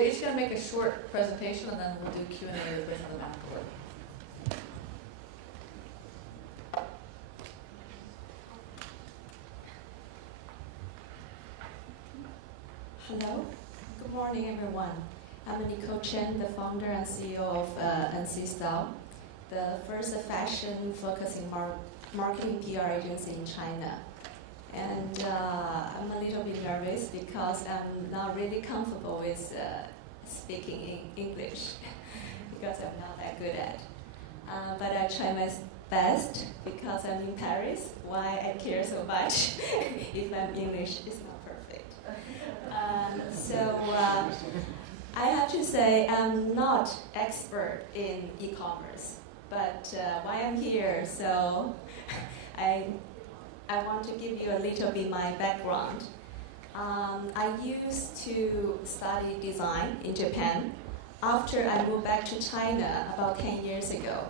they're each going to make a short presentation, and then we'll do Q&A with them afterward. Hello, good morning everyone. I'm Nicole Chen, the founder and CEO of NC Style, the first fashion-focusing marketing PR agency in China. And I'm a little bit nervous because I'm not really comfortable with speaking in English because I'm not that good at. But I try my best because I'm in Paris. Why I care so much if I'm English is not perfect. I have to say I'm not expert in e-commerce, but why I'm here, so I want to give you a little bit my background. I used to study design in Japan. After I moved back to China about 10 years ago,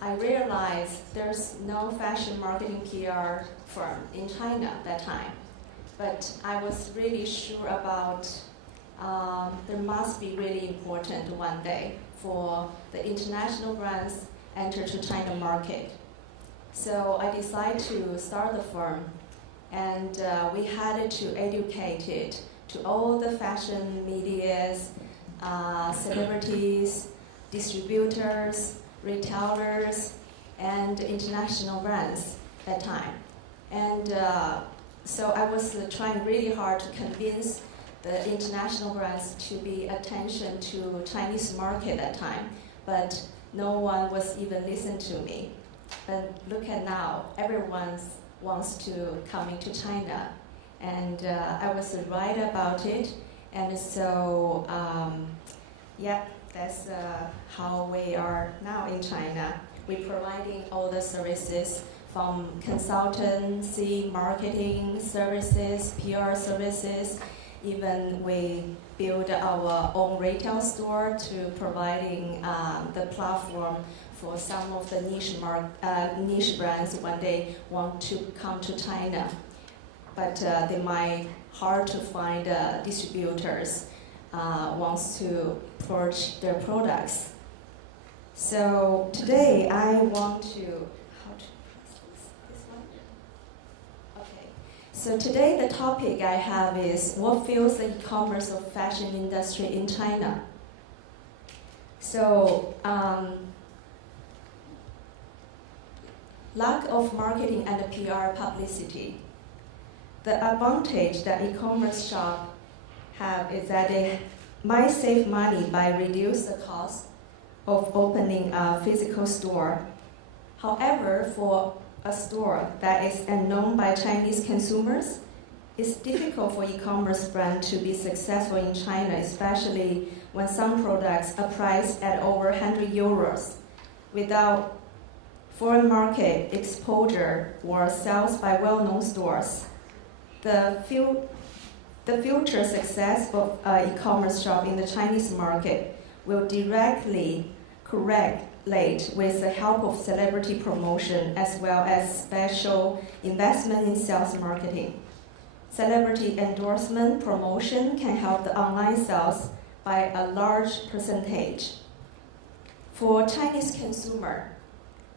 I realized there's no fashion marketing PR firm in China at that time. But I was really sure about there must be really important one day for the international brands enter to China market. So I decided to start the firm, and we had to educate it to all the fashion medias, celebrities, distributors, retailers, and international brands at that time. And so I was trying really hard to convince the international brands to be attention to Chinese market at that time, but no one was even listening to me. But look at now, everyone wants to come into China, and I was right about it. And so, yeah, that's how we are now in China. We're providing all the services from consultancy, marketing services, PR services. Even we build our own retail store to providing the platform for some of the niche brands when they want to come to China. But they might hard to find distributors wants to purchase their products. So today I want to, So today the topic I have is what fuels the e-commerce of fashion industry in China. So lack of marketing and PR publicity. The advantage that e-commerce shop have is that they might save money by reduce the cost of opening a physical store. However, for a store that is unknown by Chinese consumers, it's difficult for e-commerce brand to be successful in China, especially when some products are priced at over 100 euros without foreign market exposure or sales by well-known stores. The future success of e-commerce shop in the Chinese market will directly correlate with the help of celebrity promotion as well as special investment in sales marketing. Celebrity endorsement promotion can help the online sales by a large percentage. For Chinese consumer,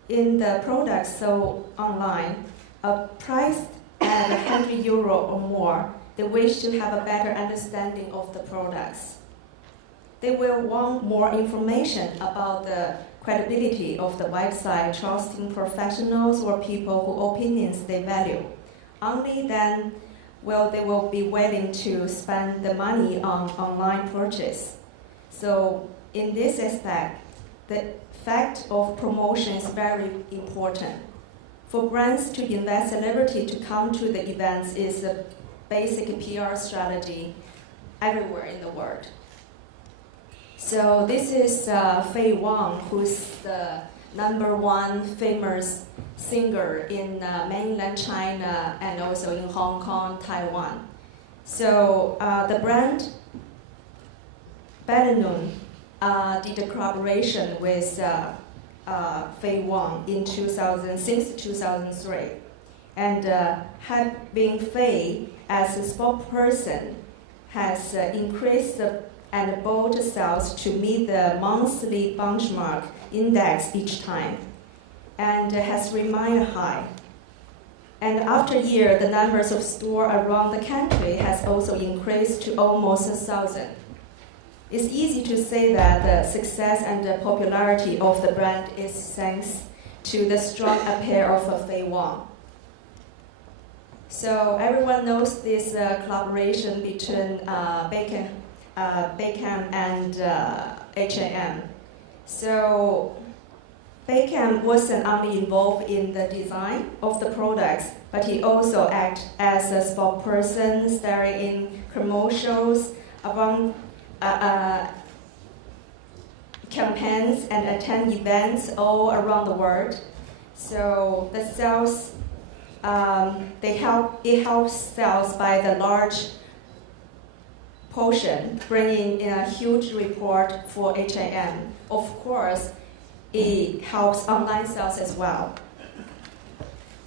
in the products sold online, priced at 100 euro or more, they wish to have a better understanding of the products. They will want more information about the credibility of the website, trusting professionals or people whose opinions they value. Only then they will be willing to spend the money on online purchase. So in this aspect, the fact of promotion is very important. For brands to invite celebrity to come to the events is a basic PR strategy everywhere in the world. So this is Fei Wang, who's the #1 famous singer in mainland China and also in Hong Kong, Taiwan. So the brand, better known, did a collaboration with Fei Wang since 2003. And having Fei as a spokesperson has increased the and bold sales to meet the monthly benchmark index each time, and has remained high. And after a year, the numbers of stores around the country has also increased to almost 1,000. It's easy to say that the success and the popularity of the brand is thanks to the strong appeal of Fei Wang. So everyone knows this collaboration between Beckham and H&M. So Beckham wasn't only involved in the design of the products, but he also acted as a spokesperson, starring in commercials, campaigns, and attend events all around the world. So the sales, it helps sales by the large portion, bringing in a huge report for H&M. Of course, it helps online sales as well.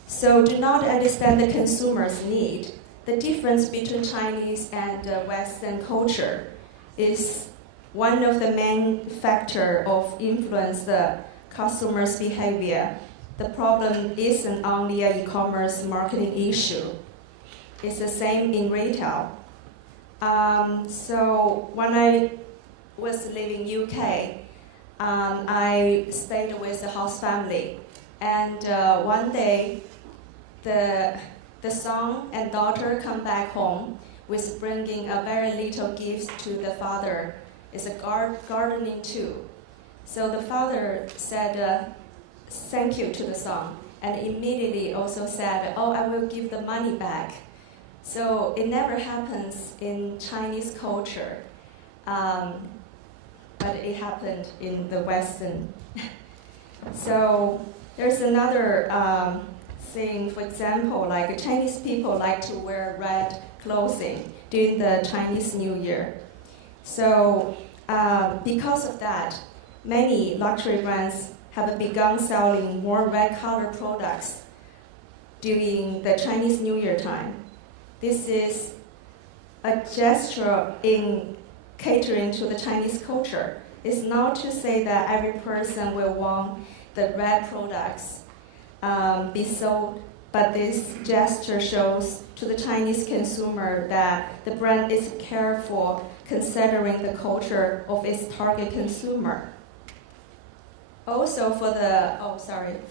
So do not understand the consumer's need. The difference between Chinese and Western culture is one of the main factors of influence the customer's behavior. The problem isn't only an e-commerce marketing issue. It's the same in retail. So when I was living in UK, I stayed with the host family, and one day the son and daughter come back home with bringing a very little gift to the father. It's a gardening tool. So the father said thank you to the son, and immediately also said, oh, I will give the money back. So it never happens in Chinese culture. But it happened in the Western. So there's another thing, for example, like Chinese people like to wear red clothing during the Chinese New Year. So because of that, many luxury brands have begun selling more red color products during the Chinese New Year time. This is a gesture in catering to the Chinese culture. It's not to say that every person will want the red products be sold, but this gesture shows to the Chinese consumer that the brand is careful considering the culture of its target consumer. Also for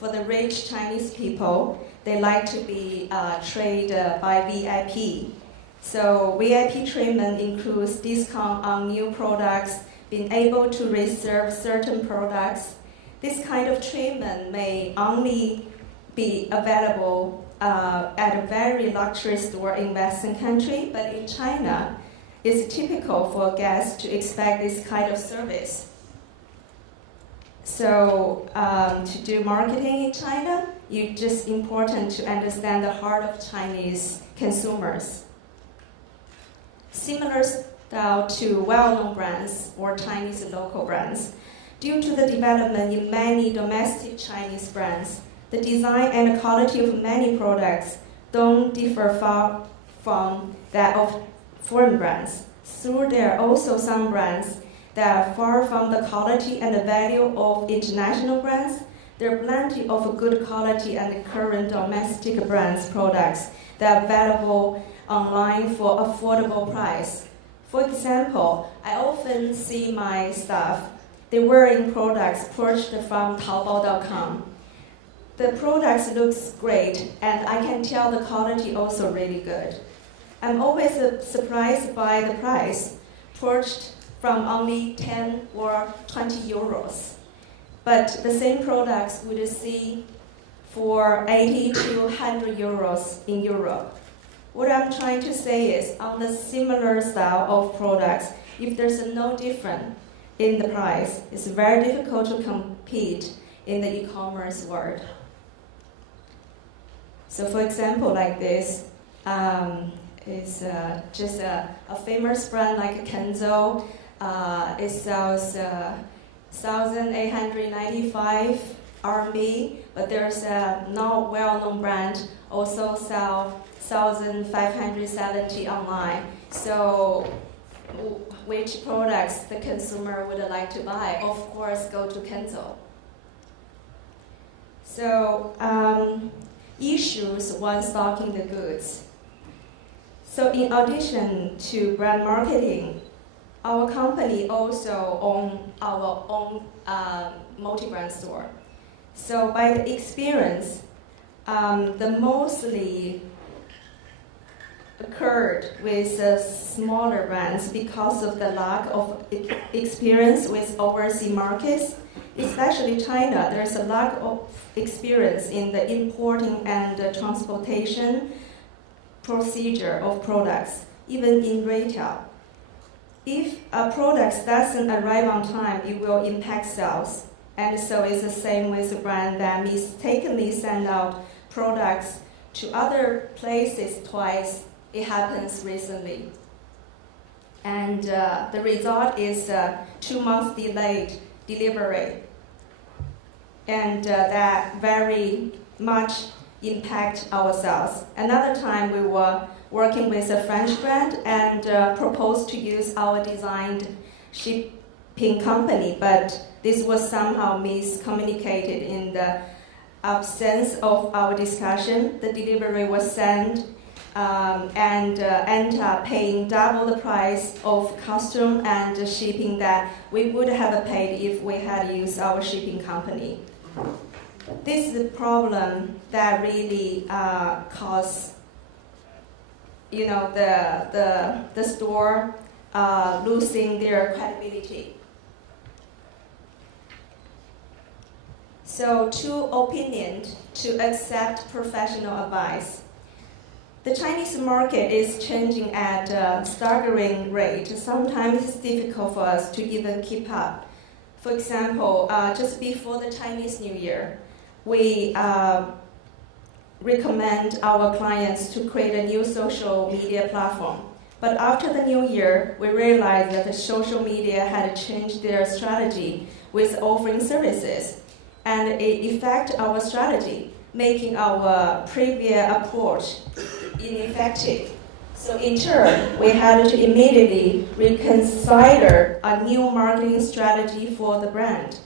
the rich Chinese people, they like to be treated by VIP. So VIP treatment includes discount on new products, being able to reserve certain products. This kind of treatment may only be available at a very luxury store in Western country, but in China, it's typical for guests to expect this kind of service. So to do marketing in China, it's just important to understand the heart of Chinese consumers. Similar style to well-known brands or Chinese local brands. Due to the development in many domestic Chinese brands, the design and quality of many products don't differ far from that of foreign brands. So there are also some brands that are far from the quality and the value of international brands. There are plenty of good quality and current domestic brands products that are available online for affordable price. For example, I often see my staff, they're wearing products purchased from Taobao.com. The products looks great, and I can tell the quality also really good. I'm always surprised by the price, purchased from only 10 or 20 euros. But the same products would see for 80 to 100 euros in Europe. What I'm trying to say is, on the similar style of products, if there's no difference in the price, it's very difficult to compete in the e-commerce world. So for example, like this, is just a famous brand like Kenzo. It sells 1,895 RMB, but there's a not well-known brand also sell 1,570 online. So which products the consumer would like to buy, of course, go to Kenzo. So issues when stocking the goods. So in addition to brand marketing, our company also owns our own multi-brand store. So by the experience, the mostly occurred with smaller brands because of the lack of experience with overseas markets, especially China. There's a lack of experience in the importing and the transportation procedure of products, even in retail. If a product doesn't arrive on time, it will impact sales. And so it's the same with a brand that mistakenly send out products to other places twice. It happens recently. And the result is 2 months delayed delivery. And that very much impact our sales. Another time we were working with a French brand and proposed to use our designed shipping company, but this was somehow miscommunicated in the absence of our discussion. The delivery was sent and ended up paying double the price of custom and shipping that we would have paid if we had used our shipping company. This is a problem that really caused, the store losing their credibility. So, two opinions to accept professional advice. The Chinese market is changing at a staggering rate. Sometimes it's difficult for us to even keep up. For example, just before the Chinese New Year, we recommend our clients to create a new social media platform. But after the new year, we realized that the social media had changed their strategy with offering services, and it affected our strategy, making our previous approach ineffective. So in turn, we had to immediately reconsider a new marketing strategy for the brand.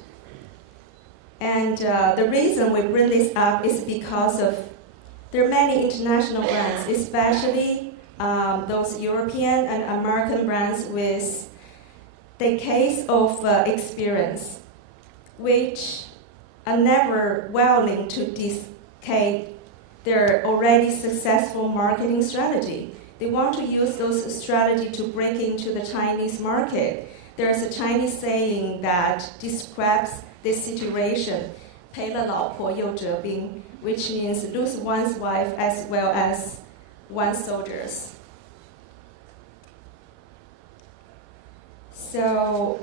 And the reason we bring this up is because of there are many international brands, especially those European and American brands with decades of experience, which are never willing to discard their already successful marketing strategy. They want to use those strategy to break into the Chinese market. There's a Chinese saying that describes this situation, 赔了老婆又折兵, which means lose one's wife as well as one's soldiers. So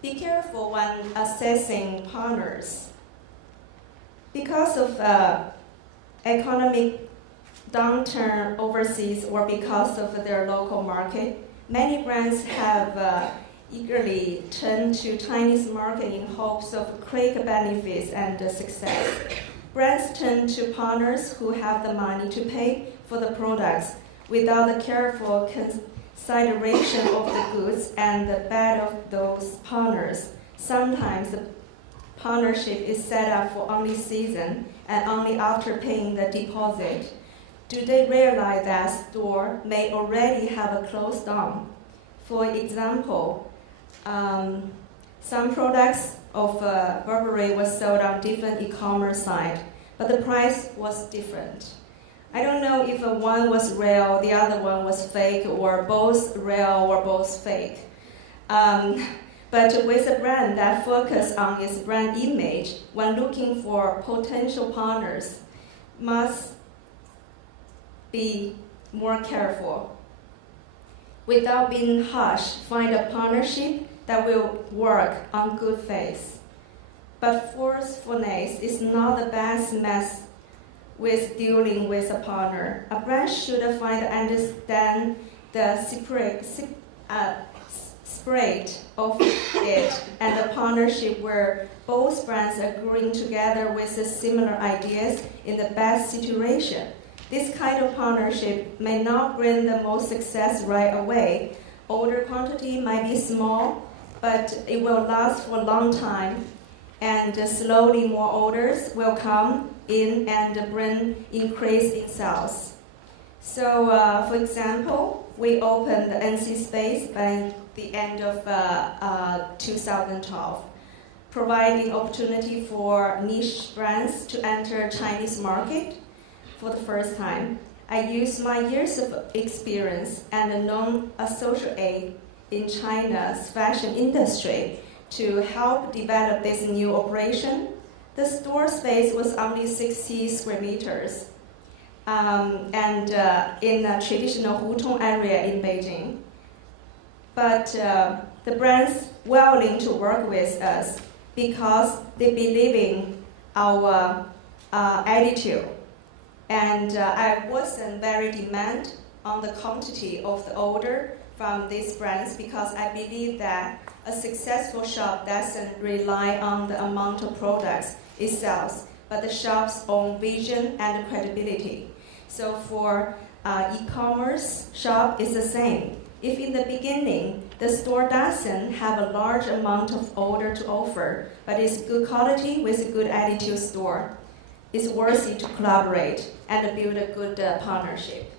be careful when assessing partners. Because of economic downturn overseas or because of their local market, many brands have eagerly turned to Chinese market in hopes of quick benefits and success. Brands turn to partners who have the money to pay for the products without the careful consideration of the goods and the bad of those partners. Sometimes the partnership is set up for only season and only after paying the deposit. Do they realize that store may already have a closed down? For example, some products of Burberry was sold on different e-commerce sites, but the price was different. I don't know if one was real, the other one was fake, or both real or both fake. But with a brand that focuses on its brand image, when looking for potential partners, must be more careful. Without being harsh, find a partnership that will work on good faith. But forcefulness is not the best method with dealing with a partner. A brand should find and understand the spirit of it and the partnership where both brands are growing together with similar ideas in the best situation. This kind of partnership may not bring the most success right away, Order quantity might be small, but it will last for a long time, and slowly more orders will come in and bring increase in sales. So, for example, we opened the NC Space by the end of 2012, providing opportunity for niche brands to enter Chinese market for the first time. I use my years of experience and non-associate in China's fashion industry to help develop this new operation. The store space was only 60 square meters, and in a traditional Hutong area in Beijing. But the brands willing to work with us because they believe in our attitude. And I wasn't very demand on the quantity of the order from these brands because I believe that a successful shop doesn't rely on the amount of products it sells, but the shop's own vision and credibility. So for e-commerce shop, it's the same. If in the beginning, the store doesn't have a large amount of order to offer, but it's good quality with a good attitude store, it's worthy to collaborate and build a good partnership.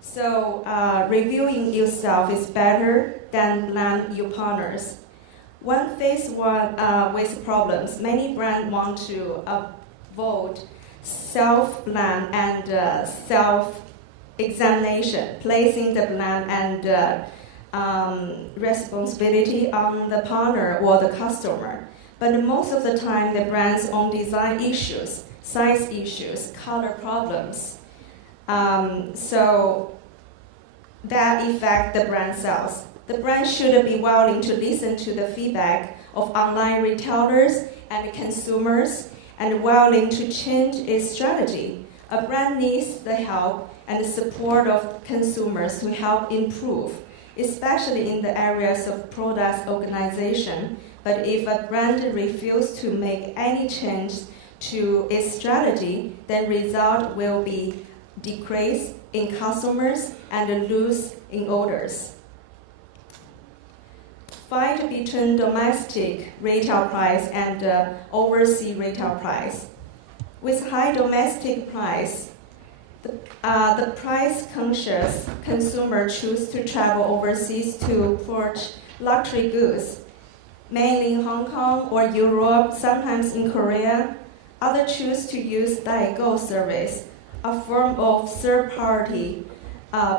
So reviewing yourself is better than blame your partners. When faced with problems, many brands want to avoid self-blame and self-examination, placing the blame and responsibility on the partner or the customer. But most of the time, the brand's own design issues, size issues, color problems. So that affect the brand sales. The brand should be willing to listen to the feedback of online retailers and consumers and willing to change its strategy. A brand needs the help and the support of consumers to help improve, especially in the areas of product organization. But if a brand refuses to make any change to its strategy, then result will be decrease in customers and lose in orders. Fight between domestic retail price and overseas retail price. With high domestic price, the price-conscious consumer choose to travel overseas to purchase luxury goods, mainly in Hong Kong or Europe, sometimes in Korea. Others choose to use Daigou service, a form of third-party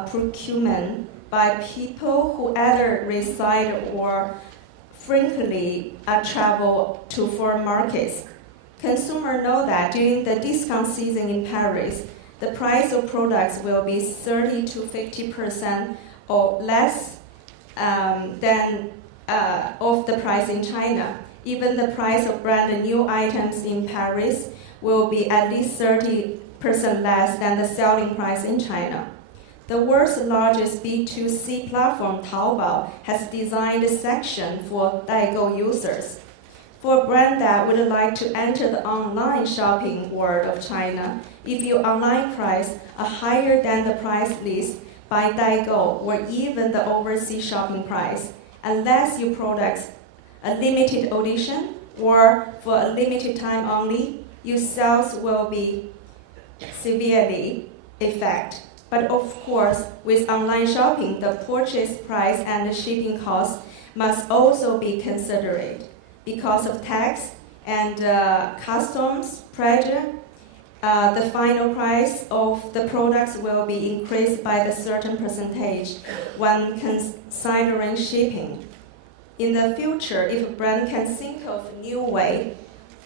procurement by people who either reside or frequently travel to foreign markets. Consumers know that during the discount season in Paris, the price of products will be 30 to 50% or less than of the price in China. Even the price of brand new items in Paris will be at least 30% less than the selling price in China. The world's largest B2C platform, Taobao, has designed a section for Daigou users. For a brand that would like to enter the online shopping world of China, if your online price are higher than the price list by Daigou or even the overseas shopping price, unless your products a limited edition or for a limited time only, your sales will be severely affected. But of course, with online shopping, the purchase price and the shipping costs must also be considered. Because of tax and customs pressure, the final price of the products will be increased by a certain percentage when considering shipping. In the future, if a brand can think of a new way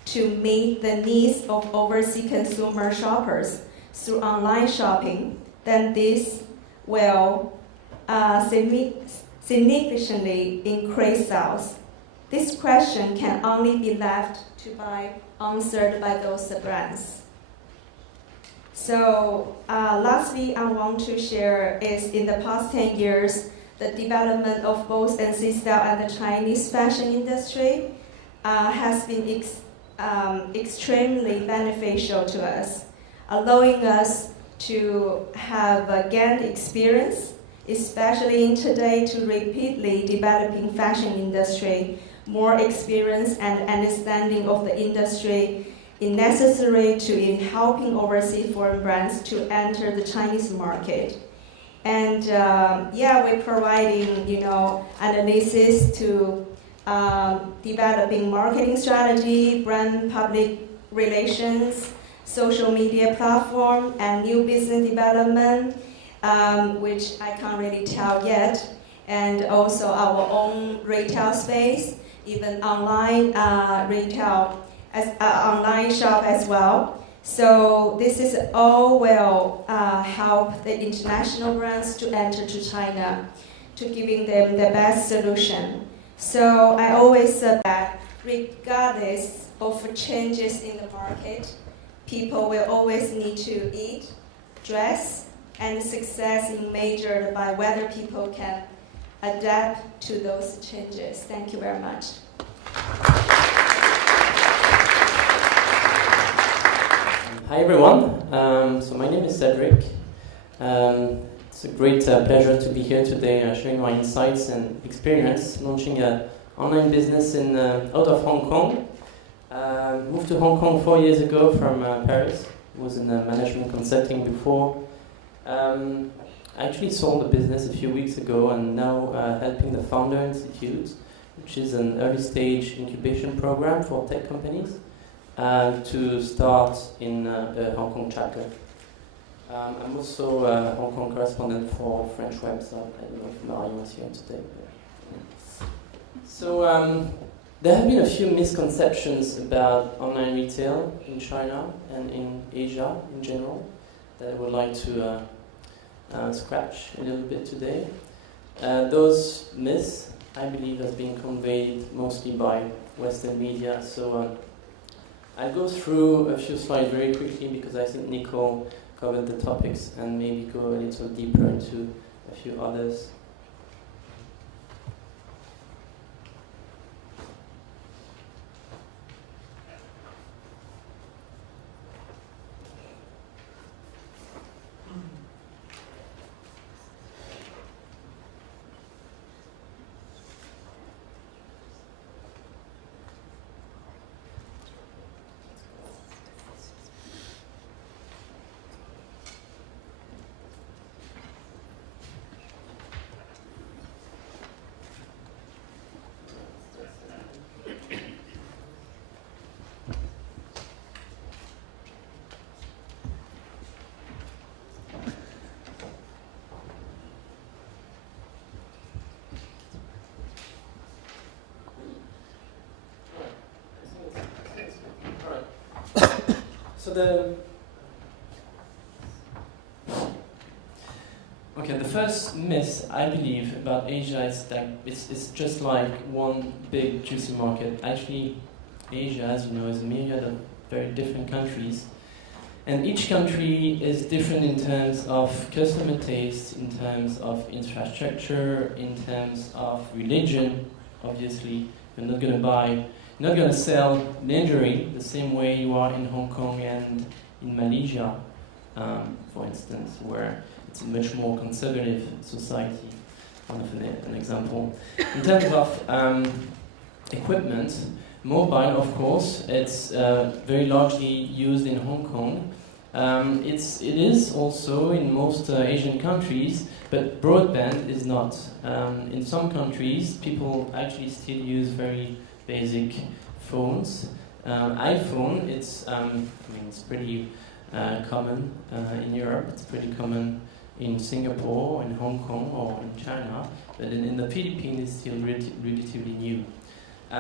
to meet the needs of overseas consumer shoppers through online shopping, then this will significantly increase sales. This question can only be left to be answered by those brands. So lastly, I want to share is in the past 10 years, the development of both NC style and the Chinese fashion industry has been extremely beneficial to us, allowing us to have gained experience especially in today to rapidly developing fashion industry. More experience and understanding of the industry is necessary in helping overseas foreign brands to enter the Chinese market. And we're providing, analysis to developing marketing strategy, brand public relations, social media platform, and new business development, which I can't really tell yet, and also our own retail space, even online retail, online shop as well. So this is all will help the international brands to enter to China, to giving them the best solution. So I always said that regardless of changes in the market, people will always need to eat, dress, and success is measured by whether people can adapt to those changes. Thank you very much. Hi everyone, so my name is Cedric. It's a great pleasure to be here today sharing my insights and experience launching an online business out of Hong Kong. Moved to Hong Kong 4 years ago from Paris. Was in management consulting before. I actually sold the business a few weeks ago and now helping the Founder Institute, which is an early stage incubation program for tech companies, to start in a Hong Kong chapter. I'm also a Hong Kong correspondent for French website. I don't know if Mario was here today. So there have been a few misconceptions about online retail in China and in Asia in general that I would like to scratch a little bit today. Those myths, I believe, have been conveyed mostly by Western media. So I'll go through a few slides very quickly because I think Nicole covered the topics and maybe go a little deeper into a few others. So the first myth I believe about Asia is that it's just like one big juicy market. Actually, Asia, as you know, is a myriad of very different countries, and each country is different in terms of customer taste, in terms of infrastructure, in terms of religion. Obviously, you're not going to sell lingerie the same way you are in Hong Kong and in Malaysia, for instance, where it's a much more conservative society. One of an example. In terms of equipment, mobile, of course, it's very largely used in Hong Kong. It is also in most Asian countries, but broadband is not. In some countries, people actually still use very basic phones. iPhone, it's pretty common in Europe. It's pretty common in Singapore, in Hong Kong, or in China. But in the Philippines, it's still relatively new.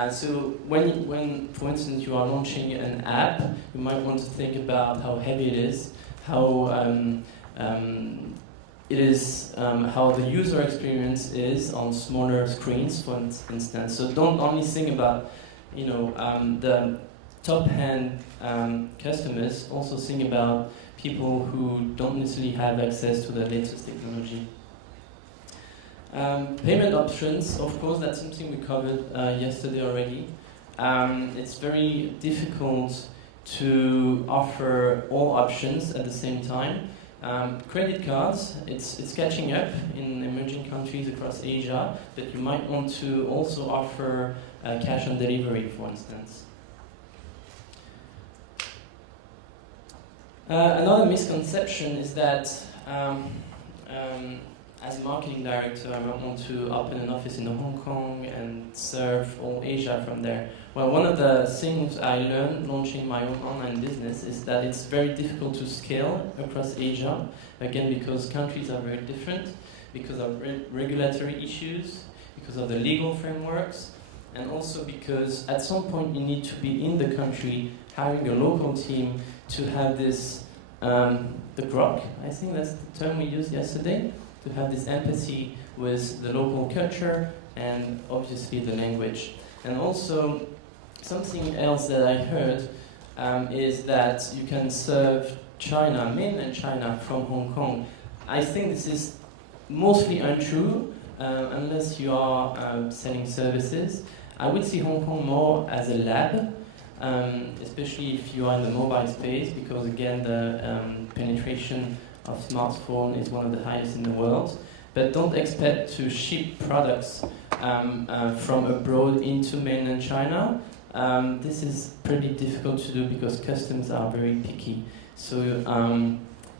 So when, for instance, you are launching an app, you might want to think about how heavy it is, how how the user experience is on smaller screens, for instance. So don't only think about, the top-hand customers. Also think about people who don't necessarily have access to the latest technology. Payment options, of course, that's something we covered yesterday already. It's very difficult to offer all options at the same time. Credit cards, it's catching up in emerging countries across Asia, but you might want to also offer cash on delivery, for instance. Another misconception is that as a marketing director, I might want to open an office in Hong Kong and serve all Asia from there. Well, one of the things I learned launching my own online business is that it's very difficult to scale across Asia, again because countries are very different, because of regulatory issues, because of the legal frameworks, and also because at some point you need to be in the country, hiring a local team to have this, the grok, I think that's the term we used yesterday, to have this empathy with the local culture and obviously the language. And also, something else that I heard is that you can serve China, mainland China, from Hong Kong. I think this is mostly untrue, unless you are selling services. I would see Hong Kong more as a lab, especially if you are in the mobile space, because again, the penetration of smartphone is one of the highest in the world. But don't expect to ship products from abroad into mainland China. This is pretty difficult to do because customs are very picky. So in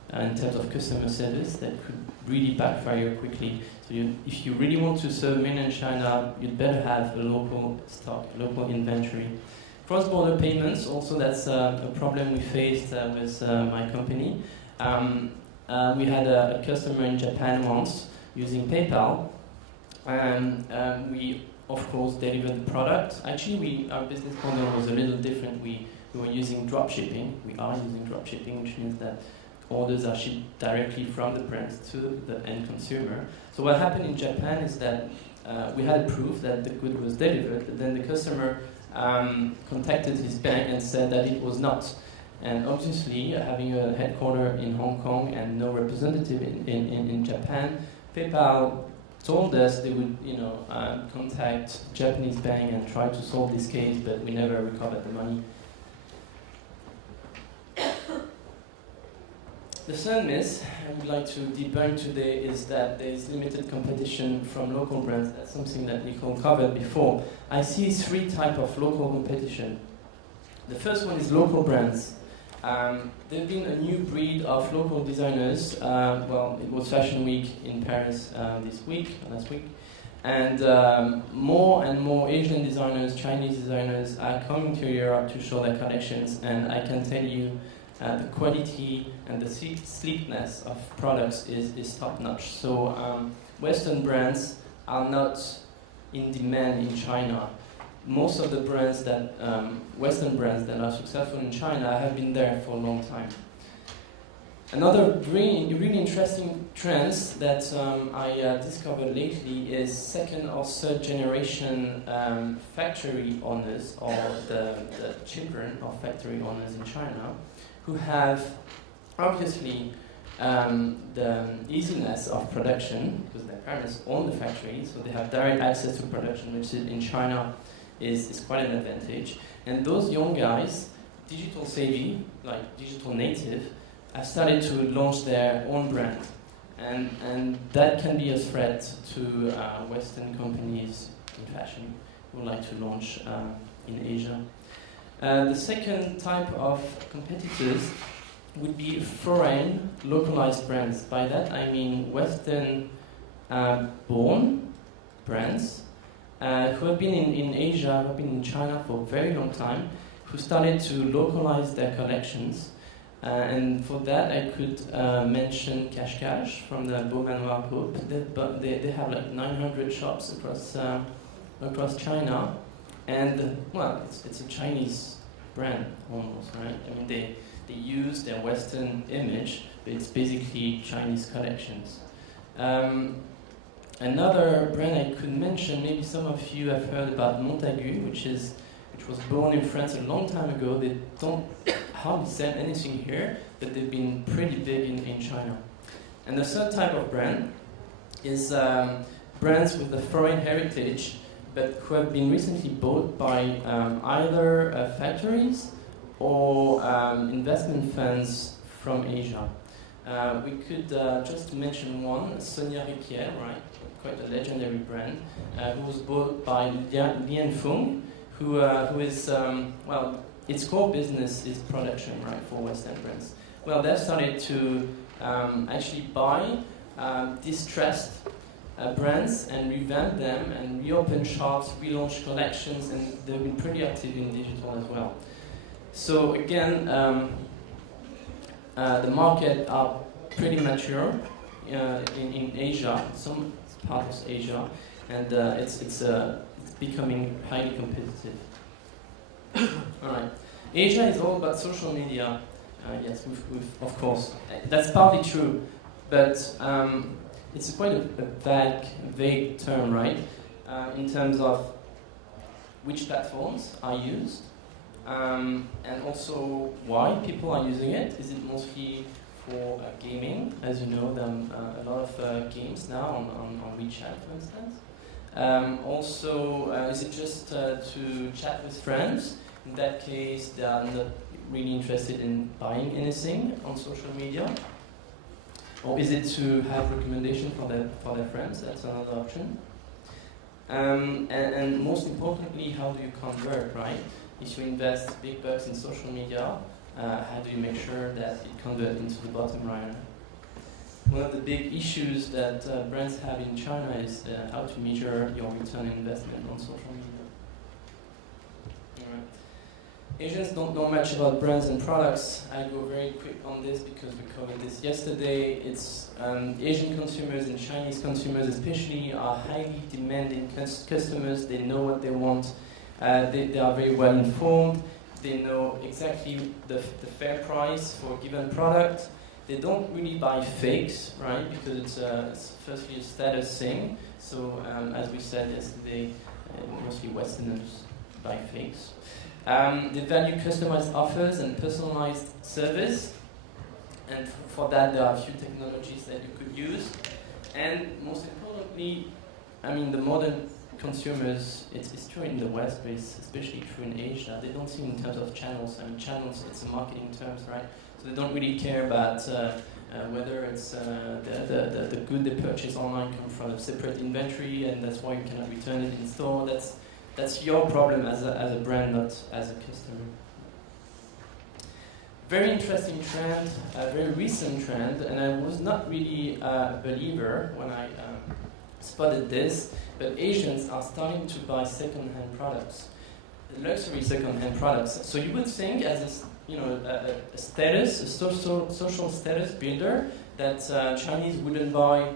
terms of customer service, that could really backfire quickly. So if you really want to serve mainland China, you'd better have a local stock, local inventory. Cross-border payments, also that's a problem we faced with my company. We had a customer in Japan once using PayPal, and we of course delivered the product. Actually, our business model was a little different. We were using drop shipping. We are using drop shipping, which means that orders are shipped directly from the brands to the end consumer. So what happened in Japan is that we had proof that the good was delivered, but then the customer contacted his bank and said that it was not. And obviously, having a headquarter in Hong Kong and no representative in Japan, PayPal told us they would, contact Japanese bank and try to solve this case, but we never recovered the money. The third myth I would like to debunk today is that there is limited competition from local brands. That's something that Nicole covered before. I see three types of local competition. The first one is local brands. There's been a new breed of local designers. It was Fashion Week in Paris last week. And more and more Asian designers, Chinese designers are coming to Europe to show their collections. And I can tell you the quality and the sleekness of products is top-notch. So Western brands are not in demand in China. Most of the brands that, Western brands that are successful in China have been there for a long time. Another really interesting trend that I discovered lately is second or third generation factory owners, or the children of factory owners in China, who have obviously the easiness of production, because their parents own the factory, so they have direct access to production, which in China is quite an advantage. And those young guys, digital savvy, like digital native, have started to launch their own brand. And that can be a threat to Western companies in fashion who would like to launch in Asia. The second type of competitors would be foreign, localized brands. By that I mean Western born brands who have been in Asia, who have been in China for a very long time, who started to localize their collections. And for that I could mention Cash from the Beaumanoir group. They have like 900 shops across China. And, it's a Chinese brand almost, right? I mean, they use their Western image, but it's basically Chinese collections. Another brand I could mention, maybe some of you have heard about Montagu, which was born in France a long time ago. They don't hardly sell anything here, but they've been pretty big in China. And the third type of brand is brands with a foreign heritage, but who have been recently bought by either factories or investment funds from Asia. We could just mention one, Sonia Riquier, right? Quite a legendary brand, who was bought by Lian Feng, who is, well, its core business is production, right, for Western brands. Well, they've started to actually buy distressed brands and revamp them and reopen shops, relaunch collections, and they've been pretty active in digital as well. So again, the market are pretty mature in Asia, some parts of Asia, and it's becoming highly competitive. All right, Asia is all about social media. Yes, of course, that's partly true, but it's quite a vague term, right? In terms of which platforms are used, and also why people are using it. Is it mostly for gaming? As you know, there are a lot of games now on WeChat, for instance. Also, is it just to chat with friends? In that case, they are not really interested in buying anything on social media. Or is it to have recommendation for their friends? That's another option. And most importantly, how do you convert, right? If you invest big bucks in social media, how do you make sure that it converts into the bottom line? One of the big issues that brands have in China is how to measure your return on investment on social media. Asians don't know much about brands and products. I go very quick on this because we covered this yesterday. It's Asian consumers and Chinese consumers especially are highly demanding customers. They know what they want. They are very well informed. They know exactly the fair price for a given product. They don't really buy fakes, right? Because it's firstly a status thing. So as we said yesterday, mostly Westerners buy fakes. They value customized offers and personalized service, and for that there are a few technologies that you could use. And most importantly, I mean, the modern consumers, it's true in the West, but it's especially true in Asia. They don't think in terms of channels. I mean, channels, it's a marketing terms, right? So they don't really care about whether it's the good they purchase online come from a separate inventory, and that's why you cannot return it in store. That's your problem as a brand, not as a customer. Very interesting trend, a very recent trend, and I was not really a believer when I spotted this, but Asians are starting to buy second-hand products, luxury second-hand products. So you would think, as a status, a social status builder, that Chinese wouldn't buy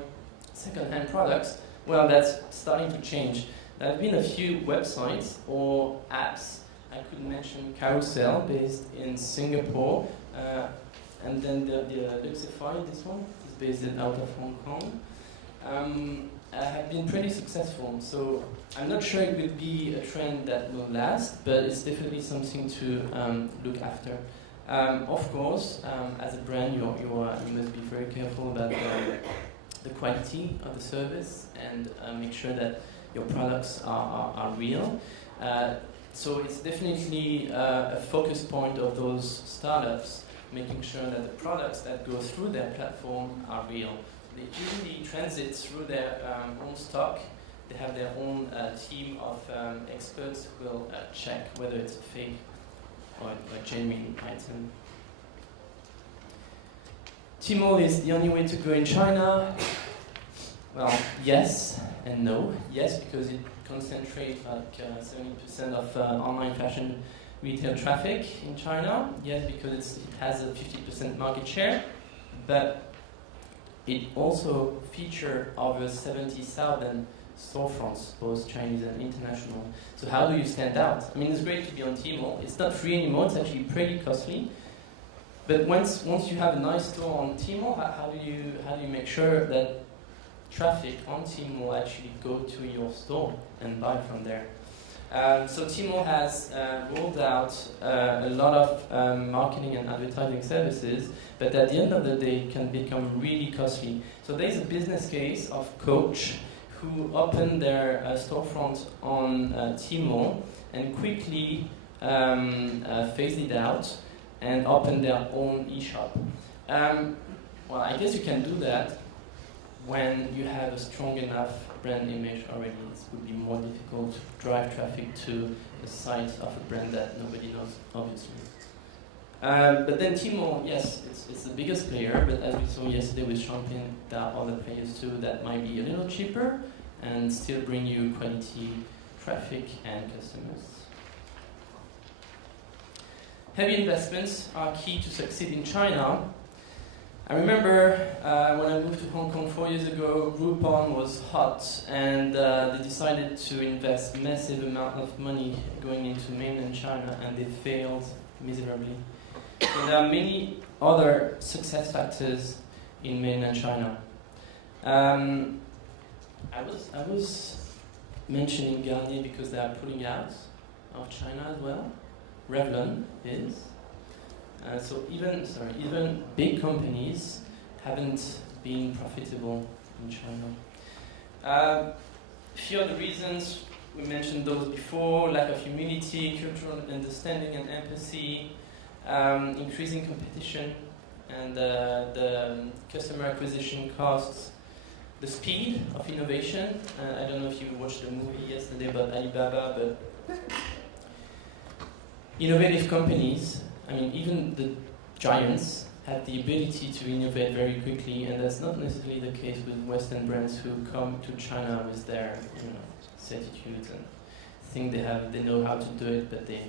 second-hand products. Well, that's starting to change. There have been a few websites or apps. I could mention Carousel, based in Singapore, and then the Luxify, this one, is based out of Hong Kong. Have been pretty successful. So I'm not sure it will be a trend that will last, but it's definitely something to look after. Of course, as a brand, you must be very careful about the quality of the service and make sure that your products are real. So it's definitely a focus point of those startups, making sure that the products that go through their platform are real. They usually transit through their own stock. They have their own team of experts who will check whether it's a fake or a genuine item. Tmall is the only way to go in China. Well, yes and no. Yes, because it concentrates like 70% of online fashion retail traffic in China. Yes, because it has a 50% market share. But it also features over 70,000 storefronts, both Chinese and international. So how do you stand out? I mean, it's great to be on Tmall. It's not free anymore. It's actually pretty costly. But once you have a nice store on Tmall, how do you make sure that traffic on Tmall actually go to your store and buy from there? So Tmall has rolled out a lot of marketing and advertising services, but at the end of the day, it can become really costly. So there's a business case of Coach, who opened their storefront on Tmall and quickly phased it out and opened their own e-shop. well, I guess you can do that when you have a strong enough brand image already. It would be more difficult to drive traffic to the site of a brand that nobody knows, obviously. But then Tmall, yes, it's the biggest player, but as we saw yesterday with Champagne, there are other players too that might be a little cheaper and still bring you quality traffic and customers. Heavy investments are key to succeed in China. I remember when I moved to Hong Kong 4 years ago, Groupon was hot, and they decided to invest massive amount of money going into mainland China, and they failed miserably. So there are many other success factors in mainland China. I was mentioning Garnier because they are pulling out of China as well. Revlon is. So even big companies haven't been profitable in China. Few of the reasons, we mentioned those before: lack of humility, cultural understanding and empathy, increasing competition, and the customer acquisition costs, the speed of innovation. I don't know if you watched the movie yesterday about Alibaba, but innovative companies, I mean, even the giants have the ability to innovate very quickly, and that's not necessarily the case with Western brands who come to China with their, certitudes and think they know how to do it, but they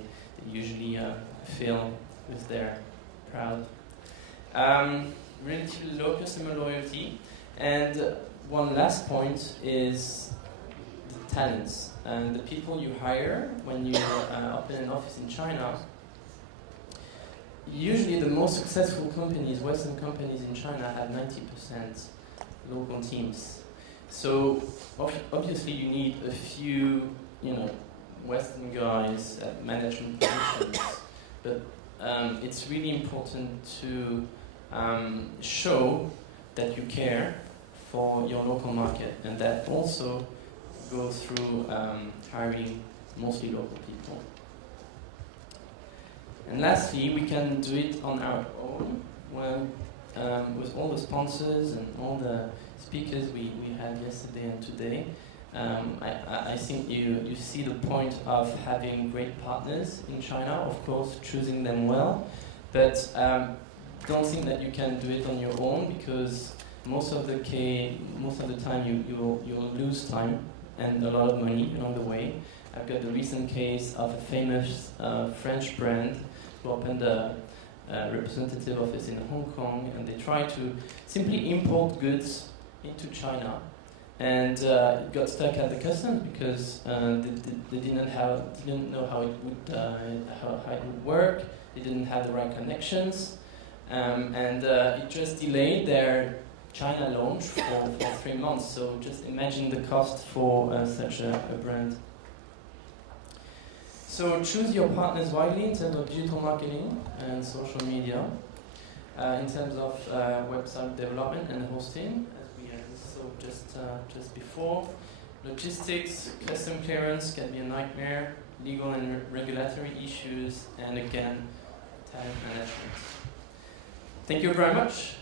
usually fail with their proud. Relatively low customer loyalty, and one last point is the talents and the people you hire when you open an office in China. Usually the most successful companies, Western companies in China, have 90% local teams. So obviously you need a few, Western guys at management positions, but it's really important to show that you care for your local market, and that also goes through hiring mostly local people. And lastly, we can do it on our own, with all the sponsors and all the speakers we had yesterday and today. I think you see the point of having great partners in China, of course, choosing them well, but don't think that you can do it on your own, because most of the time you'll lose time and a lot of money along the way. I've got the recent case of a famous French brand who opened a representative office in Hong Kong, and they tried to simply import goods into China, and it got stuck at the customs because they didn't know how it would work. They didn't have the right connections, and it just delayed their China launch for 3 months. So just imagine the cost for such a brand. So choose your partners wisely in terms of digital marketing and social media, in terms of website development and hosting, as we saw just before. Logistics, custom clearance can be a nightmare, legal and regulatory issues, and again, talent management. Thank you very much.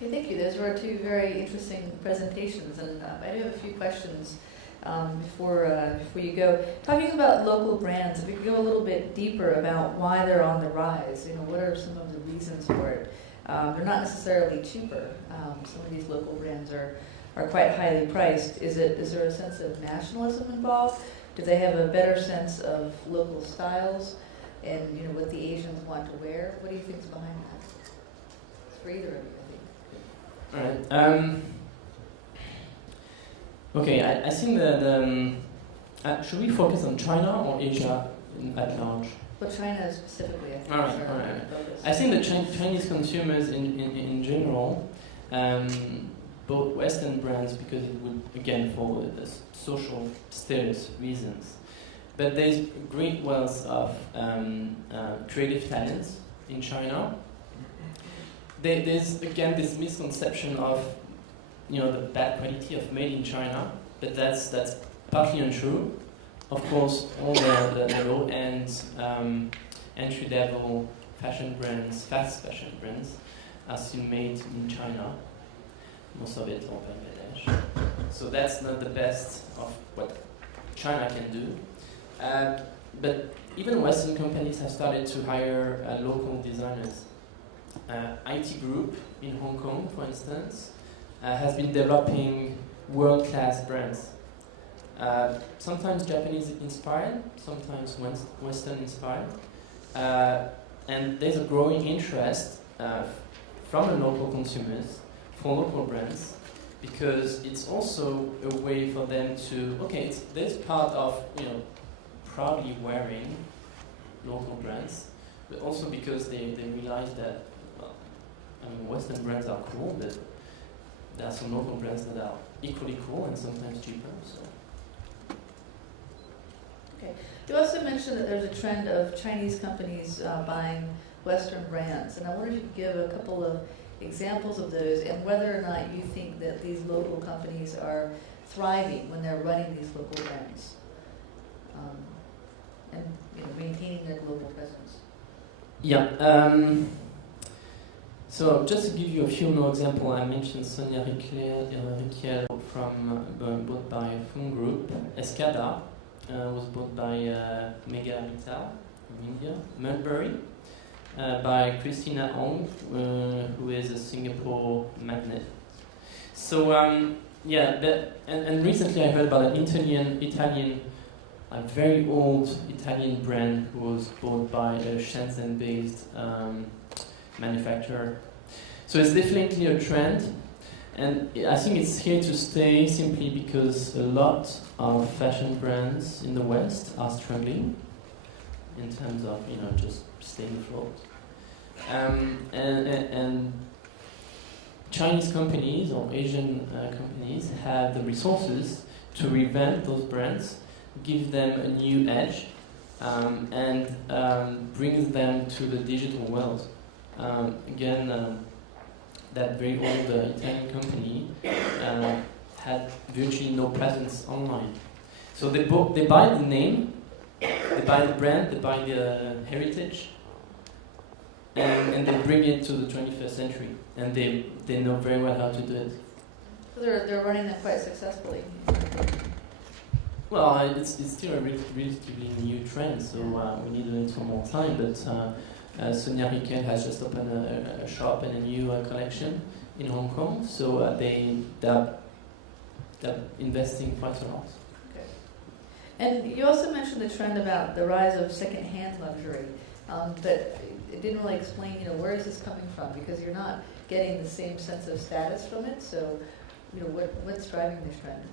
Okay, thank you. Those were two very interesting presentations, and I do have a few questions before you go. Talking about local brands, if we could go a little bit deeper about why they're on the rise. What are some of the reasons for it? They're not necessarily cheaper. Some of these local brands are quite highly priced. Is there a sense of nationalism involved? Do they have a better sense of local styles and what the Asians want to wear? What do you think is behind that? It's for either of you. All right. Okay, I think that should we focus on China or Asia at large? Well, China specifically, I think. All right. I think the Chinese consumers in general, both Western brands, because it would, again, for the social status reasons, but there's great wealth of creative talents in China. There's again this misconception of the bad quality of made in China, but that's partly untrue. of course, all the low-end, entry-level fashion brands, fast fashion brands, are still made in China, most of it or Bangladesh. So that's not the best of what China can do. But even Western companies have started to hire local designers. IT Group in Hong Kong, for instance, has been developing world-class brands. Sometimes Japanese inspired, sometimes Western inspired. And there's a growing interest from the local consumers for local brands, because it's also a way for them to, okay, there's part of, proudly wearing local brands, but also because they realize that, Western brands are cool, but there are some local brands that are equally cool and sometimes cheaper. So. Okay. You also mentioned that there's a trend of Chinese companies buying Western brands, and I wonder if you could give a couple of examples of those, and whether or not you think that these local companies are thriving when they're running these local brands, and maintaining their global presence. Yeah. So just to give you a few more examples, I mentioned Sonia Riquel from bought by Fung Group. Escada was bought by Mega Retail from India. Mulberry by Christina Ong, who is a Singapore magnate. So and recently I heard about an Italian, a very old Italian brand who was bought by a Shenzhen-based manufacturer. So it's definitely a trend, and I think it's here to stay simply because a lot of fashion brands in the West are struggling in terms of just staying afloat. And Chinese companies or Asian companies have the resources to revamp those brands, give them a new edge, and brings them to the digital world. That very old Italian company had virtually no presence online. So they buy the name, they buy the brand, they buy the heritage, and they bring it to the 21st century. And they know very well how to do it. So they're running that quite successfully. Well, it's still a relatively new trend, so we need a little more time. But Sonia Riquel has just opened a shop and a new collection in Hong Kong, so they're investing quite a lot. Okay. And you also mentioned the trend about the rise of second-hand luxury, but it didn't really explain, where is this coming from? Because you're not getting the same sense of status from it. So, what's driving this trend?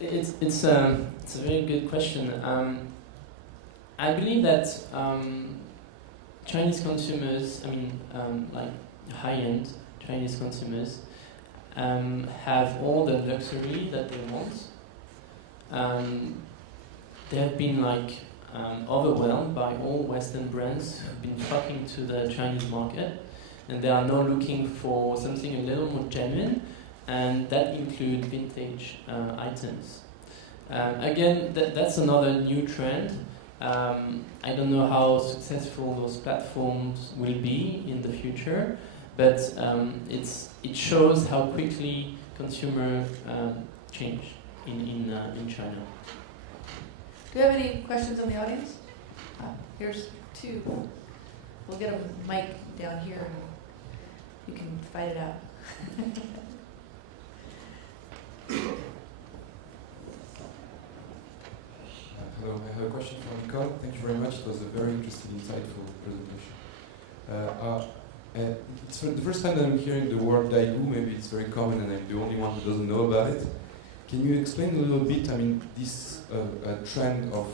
It's a very good question. I believe that Chinese consumers, like high-end Chinese consumers, have all the luxury that they want. They have been overwhelmed by all Western brands who've been flocking to the Chinese market, and they are now looking for something a little more genuine, and that includes vintage items. Again, that's another new trend. I don't know how successful those platforms will be in the future, but it shows how quickly consumer change in China. Do you have any questions in the audience? Here's two. We'll get a mic down here and you can fight it out. Hello, I have a question for Nicole. Thank you very much. It was a very interesting, insightful presentation. It's the first time that I'm hearing the word Daigou. Maybe it's very common and I'm the only one who doesn't know about it. Can you explain a little bit, this trend of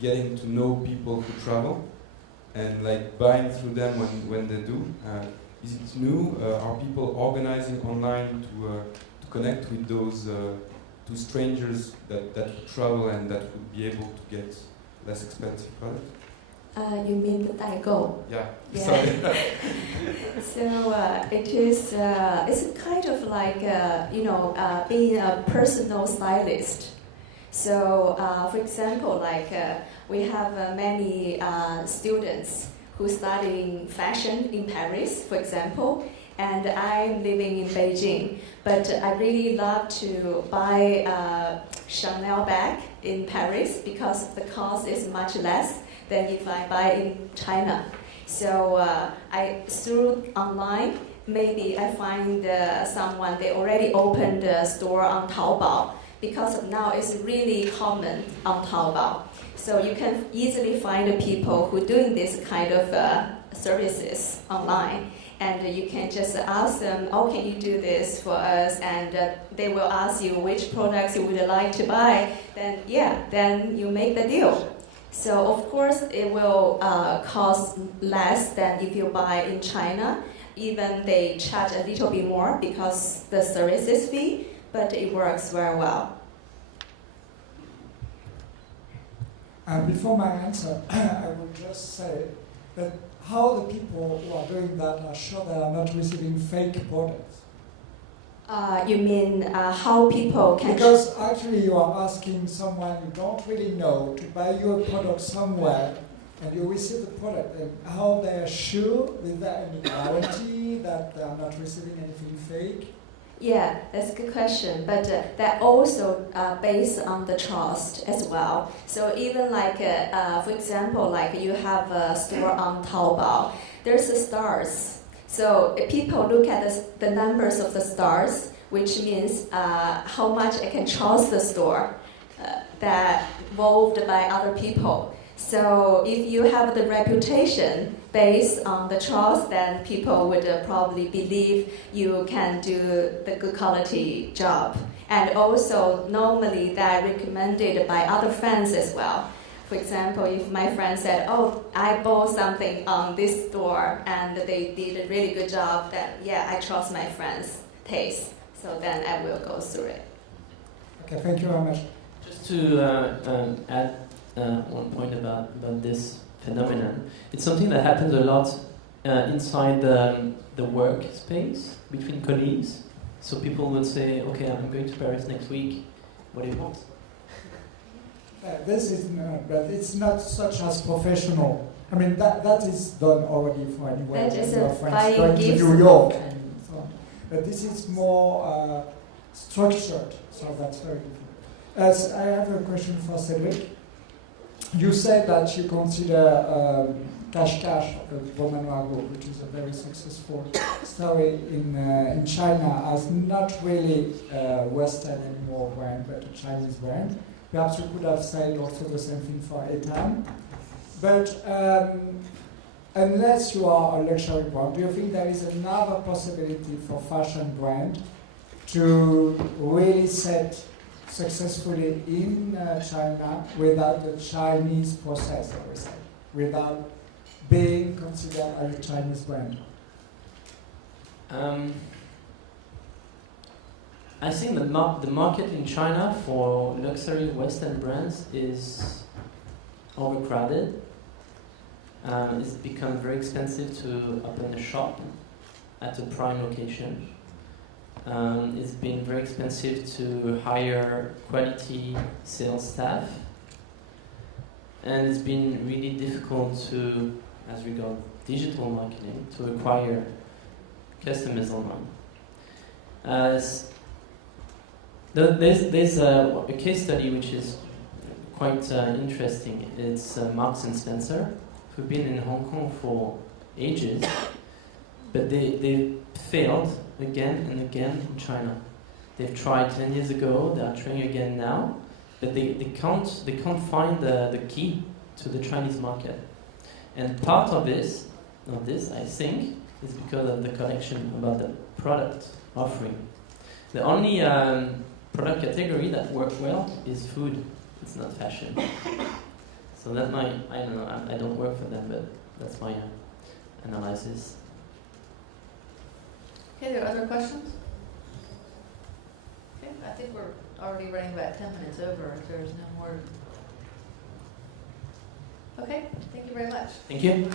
getting to know people who travel and buying through them when they do? Is it new? Are people organizing online to connect with those to strangers that travel and that would be able to get less expensive products? You mean the Daigou? Yeah. Sorry. So it's kind of like being a personal stylist. So, for example, we have many students who studying fashion in Paris, for example, and I'm living in Beijing. But I really love to buy a Chanel bag in Paris because the cost is much less than if I buy in China. So through online, maybe I find someone, they already opened a store on Taobao, because of now it's really common on Taobao. So you can easily find people who doing this kind of services online. And you can just ask them, oh, can you do this for us? And they will ask you which products you would like to buy. Then you make the deal. So of course it will cost less than if you buy in China. Even they charge a little bit more because the services fee, but it works very well. Before my answer, I would just say that how the people who are doing that are sure they are not receiving fake products. You mean how people can... Because actually you are asking someone you don't really know to buy you a product somewhere, and you receive the product, and how they are sure, is there any guarantee that they are not receiving anything fake? Yeah, that's a good question. But that also based on the trust as well. So even for example, you have a store on Taobao, there's the stars. So people look at the numbers of the stars, which means how much I can trust the store that involved by other people. So if you have the reputation based on the trust, then people would probably believe you can do the good quality job. And also, normally that recommended by other friends as well. For example, if my friend said, oh, I bought something on this store and they did a really good job, then I trust my friend's taste. So then I will go through it. Okay, thank you very much. Just to add one point about this phenomenon. It's something that happens a lot inside the workspace between colleagues. So people will say, okay, I'm going to Paris next week. What do you want? This is not, but it's not such as professional. I mean, that is done already for anyone. That is your a friends buying going to gifts. New York and so on. But this is more structured, so that's very different. As I have a question for Cedric. You said that you consider Cash, the Romanoir Group, which is a very successful story in China, as not really a Western anymore brand, but a Chinese brand. Perhaps you could have said also the same thing for Etam. But unless you are a luxury brand, do you think there is another possibility for fashion brand to really set successfully in China without the Chinese process, I would say, without being considered as a Chinese brand? I think the market in China for luxury Western brands is overcrowded. It's become very expensive to open a shop at a prime location. It's been very expensive to hire quality sales staff, and it's been really difficult to, as regards digital marketing, to acquire customers online. There's a case study which is quite interesting. It's Marks and Spencer, who've been in Hong Kong for ages, but they failed again and again in China. They've tried 10 years ago, they are trying again now, but they can't find the key to the Chinese market. And part of this, I think, is because of the collection about the product offering. The only product category that works well is food. It's not fashion. So that might, I don't know, I don't work for them, but that's my analysis. Okay, there are other questions? Okay, I think we're already running about 10 minutes over if there's no more. Okay, thank you very much. Thank you.